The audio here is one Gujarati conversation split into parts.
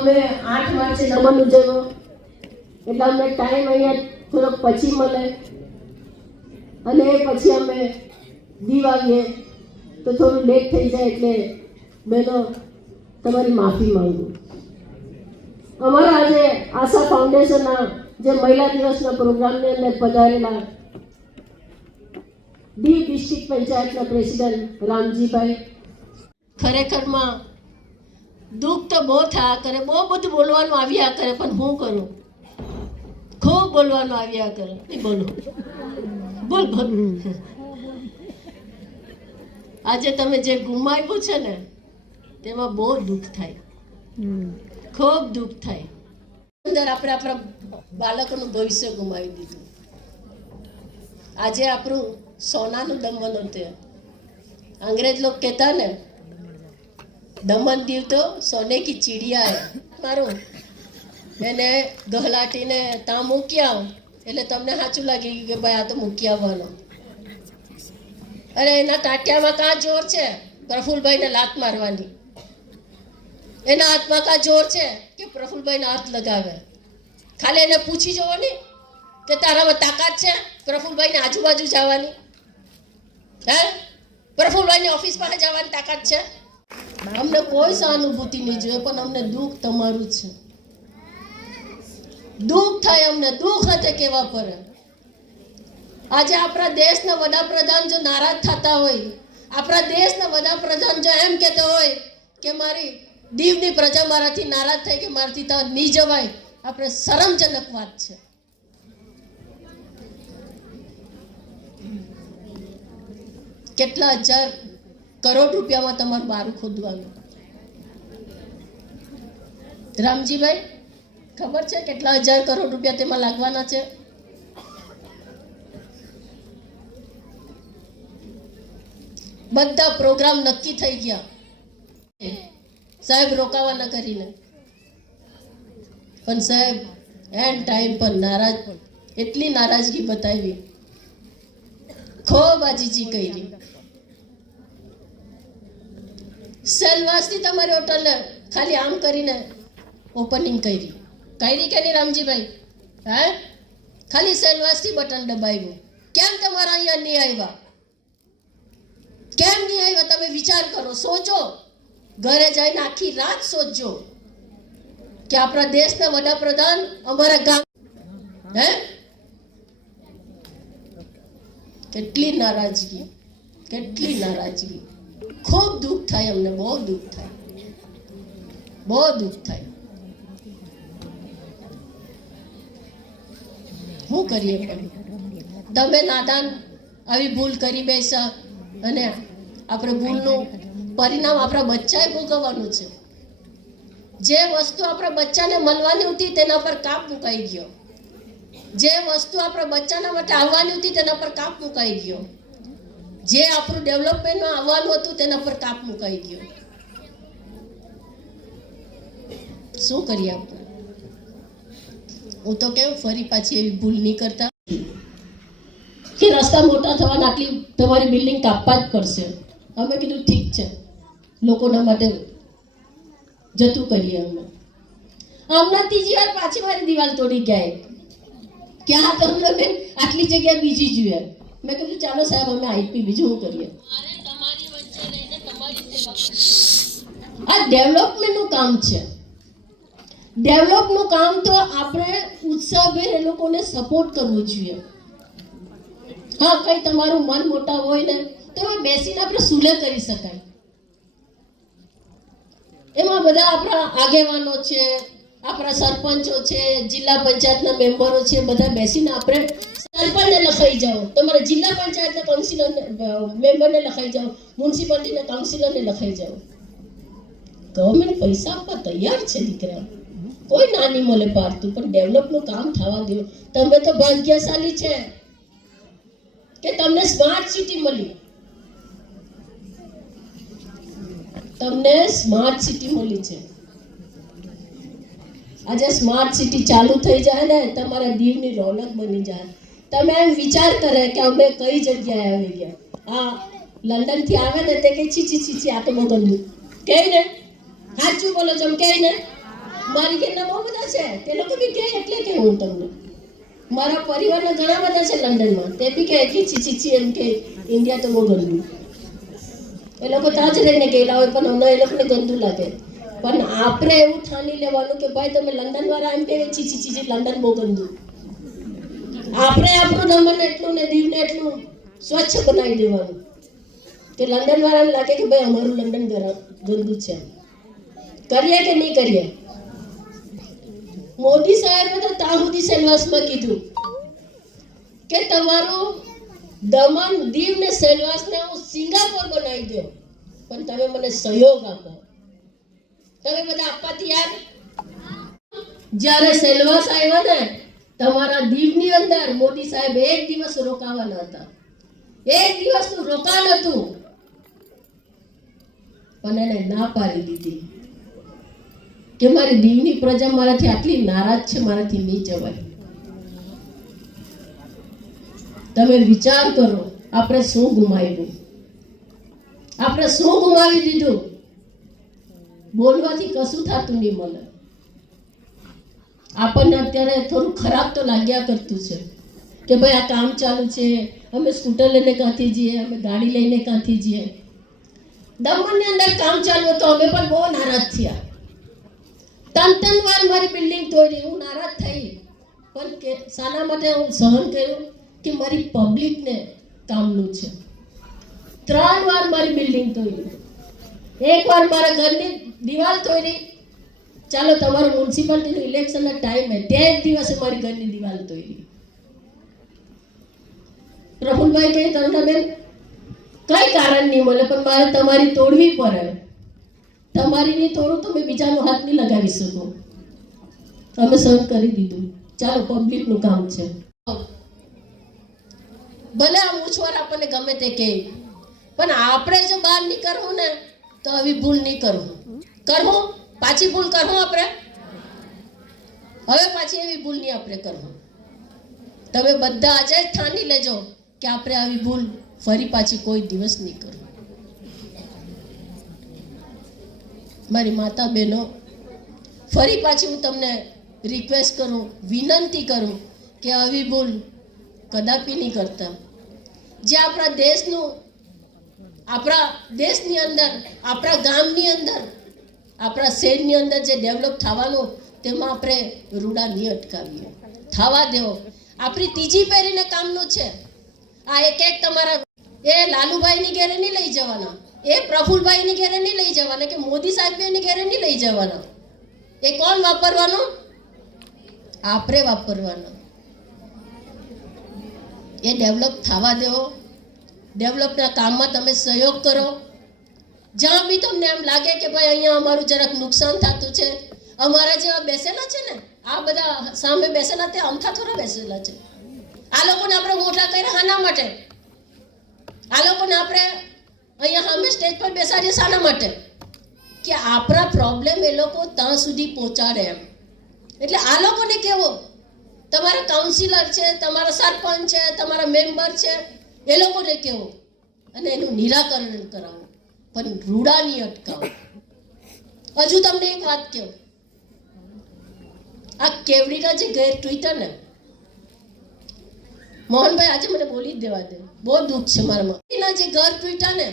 અમે આઠ માર્ચે નમન ઉજવ્યો એટલે અમને ટાઈમ અહીંયા થોડોક પછી મળે. અને એ પછી અમે દીવ આવીએ. તો થોડું લેટ થઈ જાય એટલે બહેનો તમારી માફી માંગુ. અમારા આજે આશા ફાઉન્ડેશનના જે મહિલા દિવસના પ્રોગ્રામની અંદર પધારેલા દીવ ડિસ્ટ્રિક્ટ પંચાયતના પ્રેસિડન્ટ રામજીભાઈ. ખરેખરમાં દુઃખ તો બહુ થયા કરે, બહુ બધું બોલવાનું આવ્યા કરે, પણ હું કરું? ખૂબ બોલવાનું આવ્યા કરે. નહીં બોલો. બોલ બોલ. આજે તમે જે ગુમાવ્યું છે ને, તેમાં બહુ દુઃખ થાય. ખૂબ દુઃખ થાય. અંદર આપણે આપણા બાળકોનું ભવિષ્ય ગુમાવી દીધું. આજે આપણું સોનાનું દમન હતું. અંગ્રેજ લોકો કહેતા ને દમન દીવ તો સોને કી ચીડિયા મારું. એને ગહલાટીને ત્યાં મૂકી આવ. એટલે તમને સાચું લાગી ગયું કે ભાઈ આ તો મૂકી આવવાનો. અરે એના ટાટિયામાં કાં જોર છે? પ્રફુલભાઈને લાત મારવાની. એના હાથમાં કાં જોર છે કે પ્રફુલભાઈને હાથ લગાવે? ખાલી એને પૂછી જોવો કે તારામાં તાકાત છે પ્રફુલભાઈને આજુબાજુ જવાની? હે? પ્રફુલભાઈની ઓફિસ પાસે જવાની તાકાત છે? અમને કોઈ સહાનુભૂતિ નહીં જોઈએ, પણ અમને દુઃખ તમારું છે. દુઃખ થાય અમને, દુઃખ હતે કેવા પડે આજે આપણા દેશના વડાપ્રધાન જો નારાજ થતા હોય, આપણા દેશના વડાપ્રધાન જો એમ કહેતો હોય કે મારી દીવની પ્રજા મારાથી નારાજ થાય કે મારાથી ત્યાં નહીં જવાય, આપણે શરમજનક વાત છે. કેટલા હજાર કરોડ રૂપિયામાં તમારું બારું ખોદવાનું. રામજીભાઈ, ખબર છે કેટલા હજાર કરોડ રૂપિયા તેમાં લાગવાના છે? બધા પ્રોગ્રામ નક્કી થઈ ગયા. સાહેબ રોકાવાના કરીને. પણ સાહેબ એન્ડ ટાઈમ પર નારાજ પણ એટલી નારાજગી બતાવી. ખૂબ આજીજી કરી. સેલવાસની તમારી હોટલને ખાલી આમ કરીને ઓપનિંગ કરી. કરી કે નહીં રામજીભાઈ? હે? ખાલી સેલવાસથી બટન દબાવ્યું. કેમ તમારા અહીંયા નહીં આવ્યા? કેમ નહીં આવ્યા? તમે વિચાર કરો, સોચો. ઘરે જઈને આખી રાત સોચજો કે આપણા દેશના વડાપ્રધાન અમારા ગામ હે? કેટલી નારાજગી કેટલી નારાજગી. ખૂબ દુઃખ થાય અમને, બહુ દુઃખ થાય. બહુ દુઃખ થાય. શું કરીએ પણ? તમે નાદાન, આવી ભૂલ કરી બેસા અને આપણે ભૂલનું પરિણામ આપણા બચ્ચાએ ભોગવવાનું છે. જે વસ્તુ આપણા બચ્ચાને મળવાની હતી તેના પર કાપ મુકાઈ ગયો. જે વસ્તુ આપણા બચ્ચાના માટે આવવાની હતી તેના પર કાપ મુકાઈ ગયો. જે આપણું ડેવલપમેન્ટમાં આવવાનું હતું, તેના પર કાપ મુકાઈ ગયો. શું કરીએ આપણે? હું તો કેમ ફરી પાછી એવી ભૂલ નહીં કરતા. કે રસ્તા મોટા થવાના, આટલી તમારી બિલ્ડિંગ કાપવા જ પડશે. અમે કીધું, ઠીક છે. લોકોના માટે જતું કરીએ અમે. હમણાં ત્રીજી વાર પાછી મારી દિવાલ તોડી ગયા કે આ તો અમને બેન આટલી જગ્યા બીજી જોઈએ મેં કીધું ચાલો સાહેબ અમે આઈપી બીજું શું કરીએ? આ ડેવલપમેન્ટનું કામ છે. ડેવલપનું કામ તો આપણે ઉત્સાહભેર એ લોકોને સપોર્ટ કરવું જોઈએ. હા કઈ તમારું મન મોટા હોય ને તો એમાં બેસીને આપણે સુલે કરી શકાય. એમાં બધા આપણા આગેવાનો છે આપણા સરપંચો છે જિલ્લા પંચાયતના મેમ્બરો છે બધા બેસીને આપણે સરપંચને લખાઈ જાઓ. તમારા જિલ્લા પંચાયતના કાઉન્સિલર મેમ્બરને લખાઈ જાઓ. મ્યુનિસિપાલિટીના કાઉન્સિલરને લખાઈ જાઓ. ગવર્મેન્ટ પૈસા આપવા તૈયાર છે, દીકરા. કોઈ નાની મળે પાડતું, પણ ડેવલપનું કામ થવા દો. તમે તો ભાગ્યશાળી છે. કે તમને સ્માર્ટ સિટી મળી? તમને સ્માર્ટ સિટી મળી છે. આજે સ્માર્ટ સિટી ચાલુ થઈ જાય ને, તમારા દીવની રોનક બની જાય. તમે એમ વિચાર કરે કે અમે કઈ જગ્યાએ આવી ગયા? આ લંડનથી આવે ને તે કે છી છી છી છી, આ તો બહુ ગંદુ કે ને? સાચું બોલો છો કે ને? મારી ઘરના બહુ બધા છે. તે લોકો બી કહે, એટલે કે હું તમને. મારા પરિવારના ઘણા બધા છે લંડનમાં. તે બી કહે કે છી છી એમ કે ઇન્ડિયા તો બહુ ગંદુ એ લોકો ત્યાં જ રહીને ગયેલા હોય, પણ અમને એ લોકોને ગંદુ લાગે. પણ આપણે એવું ઠાની લેવાનું કે, ભાઈ, તમે લંડન વાળા એમ કે છી છી છી લંડન બહુ ગંદુ આપણે આપણું દમણ એટલું ને દીવને એટલું સ્વચ્છ બનાવી દેવાનું. કે લંડન વાળાને લાગે કે ભાઈ અમારું લંડન ગંદુ છે. કરીએ કે નહીં કરીએ? મોદી સાહેબે તો તાહુદી સેલવાસમાં કીધું કે તમારું દમણ દીવ ને સેલવાસને હું સિંગાપોર બનાવી દો પણ તમે મને સહયોગ આપો. તમે બધા આપવા તૈયાર જ્યારે સેલવાસ આવ્યા ને તમારા દીવની અંદર મોદી સાહેબ એક દિવસ રોકાવાના હતા. એક દિવસનું રોકાણ હતું. પણ એને ના પાડી દીધી. કે મારી દીવની પ્રજા મારાથી આટલી નારાજ છે, મારાથી નહીં જવાય. તમે વિચાર કરો, આપણે શું ગુમાવ્યું? આપણે શું ગુમાવી દીધું? બોલવાથી કશું થતું નહીં મળે આપણને અત્યારે થોડું ખરાબ તો લાગ્યા કરતું છે કે ભાઈ આ કામ ચાલુ છે, અમે સ્કૂટર લઈને ક્યાંથી જઈએ, અમે ગાડી લઈને ક્યાંથી જઈએ. દમણની અંદર કામ ચાલુ હતો, અમે પણ બહુ નારાજ થયા. ત્રણ ત્રણ વાર મારી બિલ્ડિંગ તોડી, હું નારાજ થઈ. પણ કે, શાના માટે હું સહન કર્યું કે મારી પબ્લિકને કામનું છે. ત્રણ વાર મારી બિલ્ડિંગ તોડી. એક વાર મારા ઘરની દિવાલ તોડી ચાલો, તમારું મ્યુનિસિપાલિટીનું ઇલેક્શનના ટાઈમે તે જ દિવસે મારી ઘરની દિવાલ તોડી. પ્રફુલભાઈ કહે કરુણાબેન કઈ કારણ નહીં મળે, પણ મારે તમારી તોડવી પડે. તમારી નહીં તોડું તમે બીજાનો હાથ નહીં લગાવી શકો. અમે સહન કરી દીધું. ચાલો પબ્લિકનું કામ છે. ભલે આ મૂછવાર આપણને ગમે તે કહે, પણ આપણે જો બહાર નીકળવું ને, તો આવી ભૂલ નહીં કરવું કરવું? પાછી ભૂલ કરવું આપણે. હવે પાછી એવી ભૂલ નહીં આપણે કરવું. તમે બધા આજે જ ઠાની લેજો કે આપણે આવી ભૂલ ફરી પાછી કોઈ દિવસ નહીં કરવું. મારી માતા બહેનો, ફરી પાછી હું તમને રિક્વેસ્ટ કરું, વિનંતી કરું કે આવી ભૂલ કદાપી નહીં કરતા. જે આપણા દેશનું, આપણા દેશની અંદર, આપણા ગામની અંદર આપણા શહેરની અંદર જે ડેવલપ થવાનું, તેમાં આપણે રૂડા નહીં અટકાવીએ. થવા દેવો આપણી ત્રીજી પહેરીને કામનું છે. આ એક એક તમારા એ લાલુભાઈની ઘેરે નહીં લઈ જવાના. એ પ્રફુલભાઈની ઘેરે નહીં લઈ જવાના કે મોદી સાહેબની ઘેરે નહીં લઈ જવાના. એ કોણ વાપરવાનું? આપણે વાપરવાના. એ ડેવલપ થવા દેવો ડેવલપના કામમાં તમે સહયોગ કરો. જ્યાં બી તમને એમ લાગે કે ભાઈ અહીંયા અમારું જરાક નુકસાન થતું છે, અમારા જેવા બેસેલા છે ને, આ બધા સામે બેસેલા તે અમથા થોડા બેસેલા છે. આ લોકોને આપણે મોટા કર્યા હાના માટે? આ લોકોને આપણે અહીંયા સામે સ્ટેજ પર બેસાડીએ શાના માટે? કે આપણા પ્રોબ્લેમ એ લોકો ત્યાં સુધી પહોંચાડે એમ. એટલે આ લોકોને કેવો? તમારા કાઉન્સિલર છે, તમારા સરપંચ છે, તમારા મેમ્બર છે, એ લોકોને કેવો? અને એનું નિરાકરણ કરાવો. પણ રૂડાની અટકાવ. હજુ તમને એક વાત કહું. આ કેવડીના જે ગેર ટ્વિટર ને, મોહનભાઈ આજે મને બોલી જ દેવા દે. બહુ દુઃખ છે મારામાં એના જે ઘર ટ્વિટર ને,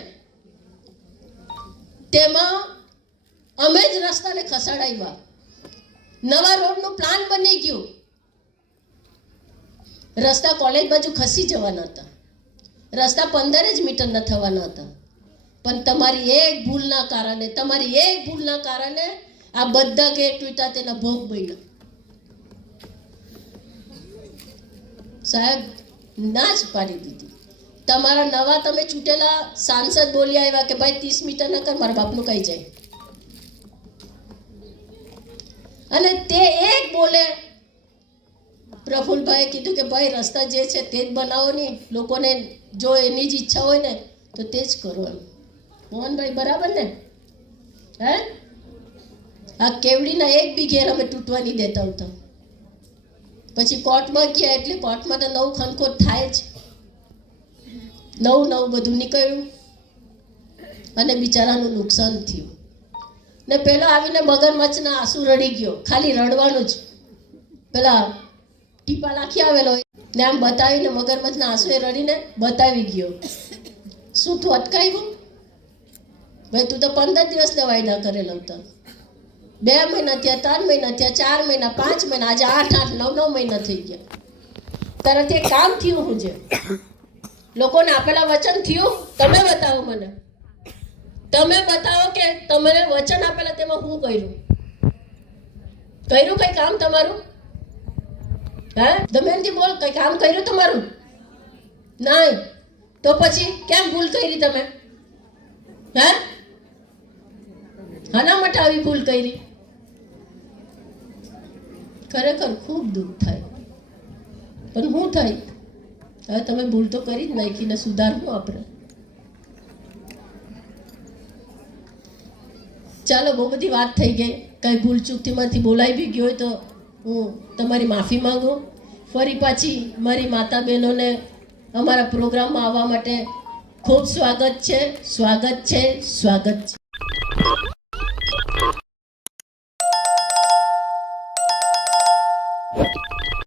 તેમાં અમે જ રસ્તાને ખસાડાવ્યા. નવા રોડનું પ્લાન બની ગયું. રસ્તા કોલેજ બાજુ ખસી જવાના હતા. રસ્તા પંદર જ મીટરના થવાના હતા. પણ તમારી એક ભૂલના કારણે, તમારી એક ભૂલના કારણે આ બધા ગેર ટ્વીટર તેના ભોગ બન્યા. સાહેબ, ના જ પાડી દીધી. તમારા નવા તમે ચૂંટેલા સાંસદ બોલી આવ્યા કે ભાઈ ત્રીસ મીટર ના કર, મારા બાપનું કહી જાય. અને તે એક બોલે, પ્રફુલભાઈએ કીધું કે ભાઈ રસ્તા જે છે તે જ બનાવો નહીં. લોકોને જો એની જ ઈચ્છા હોય ને, તો તે જ કરો એમ. મોહનભાઈ, બરાબર ને? હે? આ કેવડીના એક બી ઘેર અમે તૂટવા નહીં દેતા હતા પછી કોર્ટમાં ગયા એટલે કોર્ટમાં તો નવું ખનખોટ થાય જ. નવું નવું બધું નીકળ્યું. અને બિચારાનું નુકસાન થયું. ને પેલો આવીને મગરમચ્છના આંસુ રડી ગયો. ખાલી રડવાનું જ. પેલા ટીપા નાખી આવેલો ને આમ બતાવીને મગરમચ્છના આંસુએ રડીને બતાવી ગયો. શું તું અટકાવ્યું ભાઈ, તું તો પંદર દિવસના વાયદા કરેલો હતો બે મહિના થયા, ત્રણ મહિના થયા, ચાર મહિના, પાંચ મહિના, આજે આઠ આઠ, નવ નવ મહિના થઈ ગયા. તરત એ કામ થયું હું જે લોકોને આપેલા વચન થયું? તમે બતાવો મને. તમે બતાવો કે તમારે વચન આપેલા તેમાં હું કર્યું? કર્યું કઈ કામ તમારું? હે? દમયંતી બોલ, કઈ કામ કર્યું તમારું? નહીં. તો પછી કેમ ભૂલ કરી તમે? હે? હાના માટે આવી ભૂલ કરી? ખરેખર ખૂબ દુઃખ થાય. પણ હું થાય હવે તમે ભૂલ તો કરી જ નાખીને સુધારવું આપણે ચાલો, બહુ બધી વાત થઈ ગઈ. કઈ ભૂલ ચૂકતીમાંથી બોલાઈ બી ગયો હોય તો હું તમારી માફી માંગુ. ફરી પાછી મારી માતા બહેનોને અમારા પ્રોગ્રામમાં આવવા માટે ખૂબ સ્વાગત છે સ્વાગત છે સ્વાગત છે.